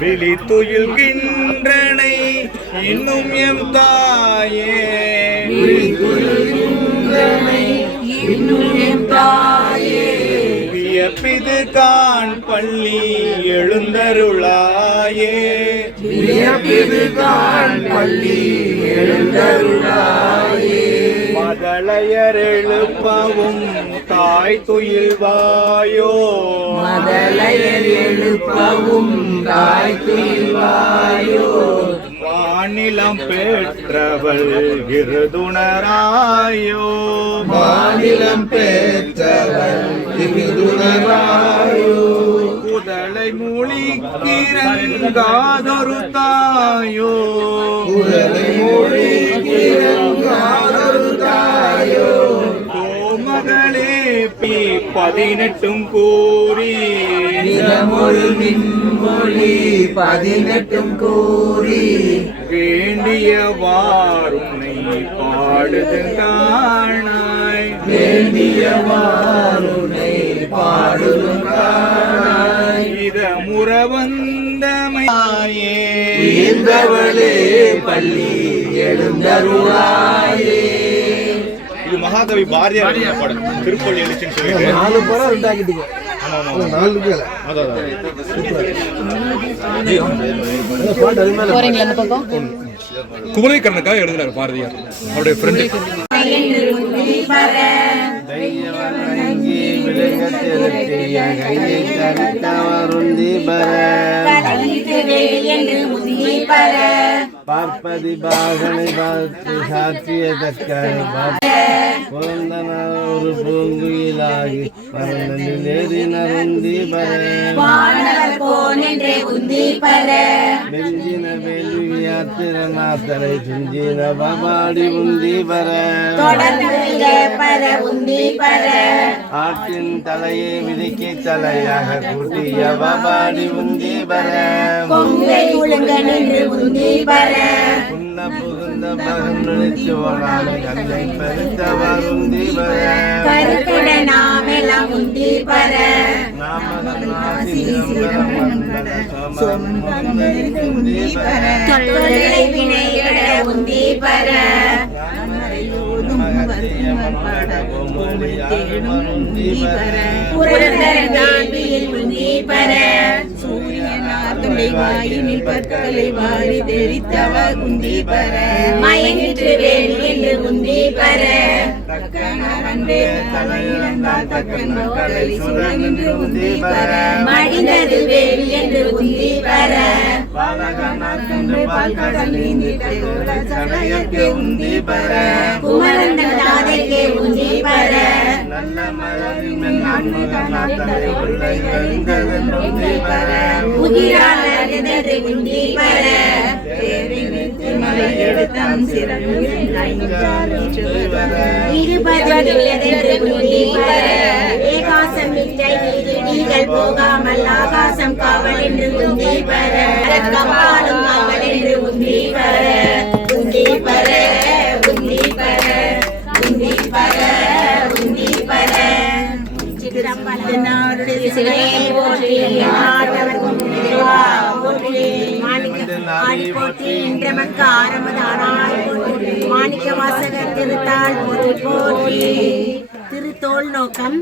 விழித்துயில்கின்றனை இன்னும் எம் தாயே வியப்பிது கான் பள்ளி எழுந்தருளாயே மதளையர் எழுப்பவும் தாய் துயில்வாயோ வானிலம் பெற்றவள் இருதுணராயோ குதலை மூழிக்கிறங்காதொரு தாயோ கோமகளே பி 18 கூறி வேண்டியவாறுனை பாடுதுங்கானாய் இத முறவந்தமையே பள்ளி எழுந்தருளாயே. இது மகாகவி பாரதியார் படம் திருப்பள்ளி எழுச்சின்னு சொல்லிட்டு 4 படம் உண்டாக்கிட்டீங்க. குமரிக்கரனுக்காக எழுதினார் பாரதியார். அவருடைய ஃப்ரெண்டு பார்ப்பதி பாகனை பார்த்து சாட்சிய தக்காய் ஒரு பூங்குயிலாகி மரணி பெஞ்சின வேலு யாத்திரநாதரை சுஞ்சின பாடி உந்தி ஆற்றின் தலையை விதிக்கி தலையாக கூட்டிய பாடி உந்தி புன்ன புகுந்த பகன் நுழைச்சோடான கல்லை பறித்தவர் உந்தி வாரி தெரித்தவ குந்தி பர மயங்கிற்று வேணி என்று குந்தி பர மடிந்தது வேணி என்று குந்தி பர குமரன் தாதைக்கு குந்தி பர குந்தி பர போகாமல் ஆகாசம் காவல் என்று குந்தி பர கம்பாலும் காவல் என்று குந்தி பர குந்தி பர குந்தி பர குந்தி பர குந்தி பர மாணிக்க வாசகர் திருத்தாள் போற்றி திருத்தோள் நோக்கம்